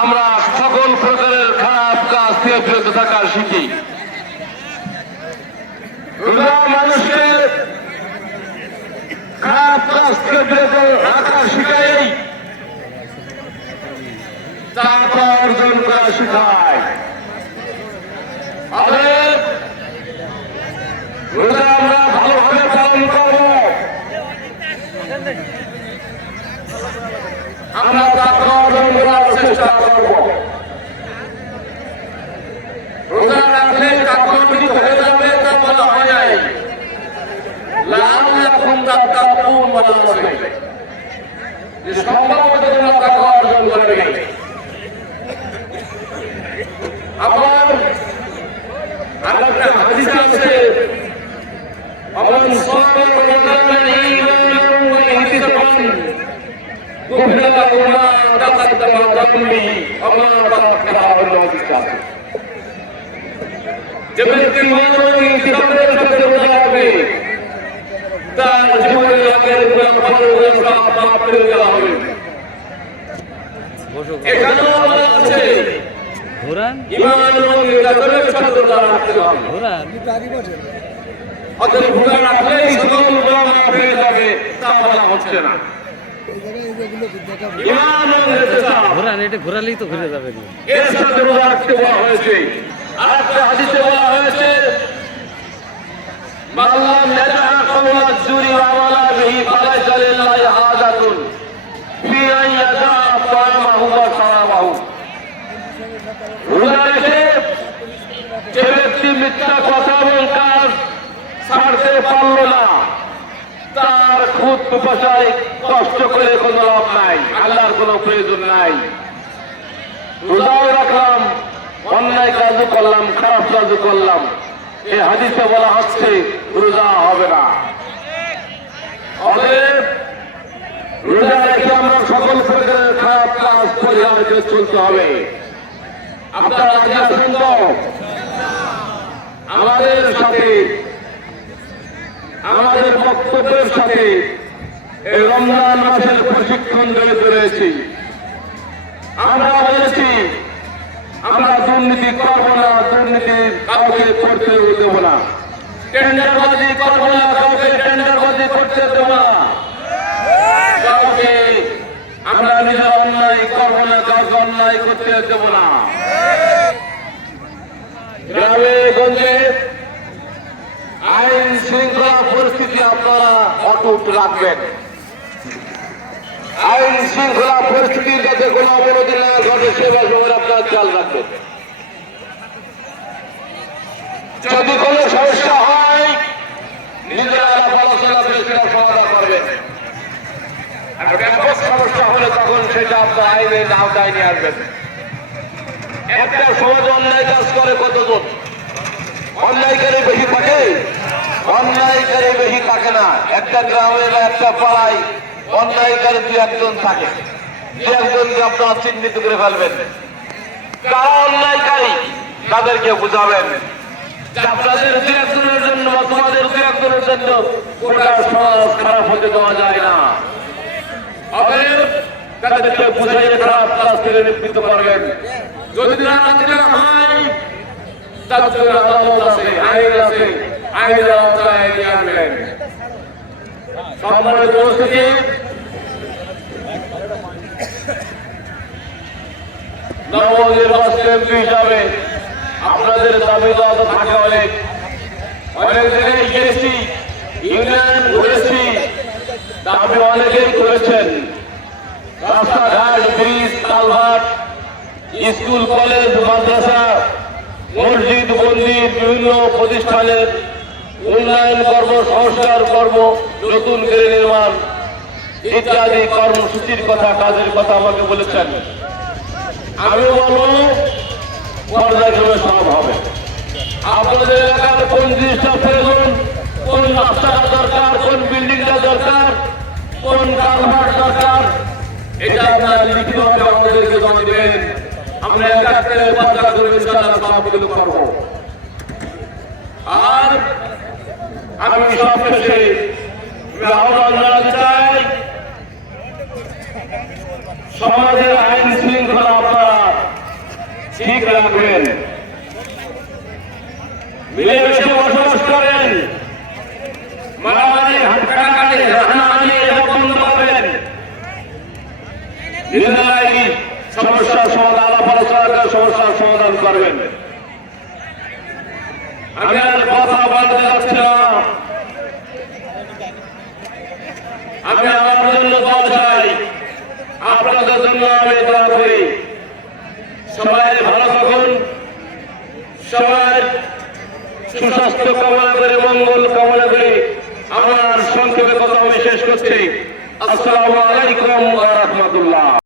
আমরা সকল প্রকারের খারাপ কাজ থেকে বিরত থাকার শিখি। রোজা মানুষকে খারাপ কাজ থেকে বিরত রাখার শিখাই, তারপর অর্জন করা শিখায়। অতএব রোজা আমরা ভালোভাবে পালন করব, আমরা তাকে অর্জন করার চেষ্টা করব। রোজা রাখলে কাকরটি হয়ে যাবে তা বলা হয় নাই, লাআল্লাকুম তাত্তাকুন বলা হয়েছে যে সম্ভবত তোমরা তাকে অর্জন করবে। আবার আরেকটা হাদিস আছে, আমন সালাম রমাদান ঈমান ওয়া ইহতিসাবান গুফরা লাহু মা তাকাদ্দামা যামবি ওয়া মা তাআখারা ওয়া যে ব্যক্তি ঈমান ও ইহতিসাবের সাথে রোজা রাখবে তার জীবনের আগের গুনাহ সব মাফ করে দেওয়া হবে। এখানেও আছে ঈমান এবং ইহতিসাবের সাথে রোজা রাখতে হবে। অতএব রোজা রাখলেই সকল গুনাহ মাফ হয়ে যাবে তা বলা হচ্ছে না। ঈমান এবং ইহতিসাব ঘোরালেই তো ঘুরে যাবে, এর সাথে রোজা রাখতে বলা হয়েছে। আরেকটা হাদিসে বলা হয়েছে, মাল্লাম ইয়াদা কাওলা যুরি ওয়া ওয়ালা বিহি ফালাইসা লিল্লাহি হাজাতুন ফি আন ইয়াদা তাআমাহু ওয়া শারাবাহু। রোজা রেখে যে ব্যক্তি মিথ্যা কথা এবং কাজ ছাড়তে পারল না, তার খুদ পিপাসায় কষ্ট করে কোনো লাভ নাই, আল্লাহর কোনো প্রয়োজন নাই। রোজাও রাখলাম, অন্যায় কাজও করলাম, খারাপ কাজও করলাম, এই হাদিসে বলা হচ্ছে রোজা হবে না। অতএব রোজা রেখে আমরা সকল প্রকারের খারাপ কাজ পরিহার করে চলতে হবে। আপনারা আজকে আসুন তো আমাদের সাথে, আমাদের বক্তব্যের সাথে এই রমজান মাসের প্রশিক্ষণ জড়িত রয়েছে। আমরা বলেছি আমরা দুর্নীতি করবো না, দুর্নীতি কাউকে করতে দেব না, টেন্ডারবাজি করবো না, কাউকে টেন্ডারবাজি করতে দেব না, কাউকে আমরা নিজের অন্যায় করবো না, কাউকে অন্যায় করতে দেব না। গ্রামে গঞ্জে আইন শৃঙ্খলা পরিস্থিতি আপনারা অটুট রাখবেন। আইন শৃঙ্খলা পরিস্থিতির যাতে কোনো অবনতি না ঘটে সে ব্যাপারে আপনারা খেয়াল রাখবেন। যদি কোনো সমস্যা হয় নিজেরা আলোচনা করে সেটা সমাধান করবেন, আর ব্যাপক সমস্যা হলে তখন সেটা আপনার আইনের আওতায় নিয়ে আসবেন। একটা সমাজ অন্যায় কাজ করে কতজন? অন্যায়কারী বেশি থাকে? অন্যায়কারী বেশি থাকে না। একটা গ্রামে বা একটা পাড়ায় অন্যায়কারী দু একজন থাকে, দু একজনকে আপনারা চিহ্নিত করে ফেলবেন। কারা অন্যায়কারী তাদেরকে বুঝাবেন। আপনাদের দু একজনের জন্য বা তোমাদের দু একজনের জন্য গোটা সমাজ খারাপ হতে দেওয়া যায় না। অতএব তাদেরকে বুঝাইয়ে খারাপ কাজ থেকে নিবৃত্ত করবেন। যদি না হয় তার জন্য আদালত আছে, আইন আছে, আইনের আওতায় নিয়ে আসবেন। সম্মানিত উপস্থিতি, নবনির্বাচিত এমপি হিসাবে আপনাদের দাবি দাওয়া থাকে অনেক, অনেক জায়গায় গিয়েছি, ইউনিয়ন ঘুরেছি, দাবি অনেকেই করেছেন। রাস্তাঘাট, ব্রিজ, কালভার্ট, স্কুল, কলেজ, মাদ্রাসা, মসজিদ, মন্দির, বিভিন্ন প্রতিষ্ঠানের উন্নয়ন কর্ম, সংস্কার কর্ম, নতুন করে নির্মাণ ইত্যাদি কর্মসূচির কথা, কাজের কথা আমাকে বলেছেন। আমি বলবো পর্যায়ক্রমে সব হবে। আপনাদের এলাকার কোন জিনিসটা প্রয়োজন, কোন রাস্তাটা দরকার, কোন বিল্ডিংটা দরকার, কোন কালভার্ট দরকার, এটা আপনারা লিখিতভাবে আমাদেরকে জমা দেবেন। আমরা এলাকাতে পর্যায় করে সবগুলো করবো। আর আমি সবশেষে আহ্বান জানাতে চাই, সমাজের আইন শৃঙ্খলা ঠিক রাখবেন, মিলেমিশে বসবাস করেন, মারামারি হাতকাটাকাটি হানাহানি এসব বন্ধ করবেন, নিজেরাই সমস্যার সমাধান আলাপ সমস্যার সমাধান করবেন। আমি আর কথা বলতে যাচ্ছি না, আমি আমার জন্য দোয়া চাই, আপনাদের জন্য আমি দোয়া করি। সবাই ভালো থাকুন, সবাই সুস্বাস্থ্য কামনা করে, মঙ্গল কামনা করে আমার সংক্ষেপে কথা আমি শেষ করছি। আসসালামু আলাইকুম ওয়া রাহমাতুল্লাহ।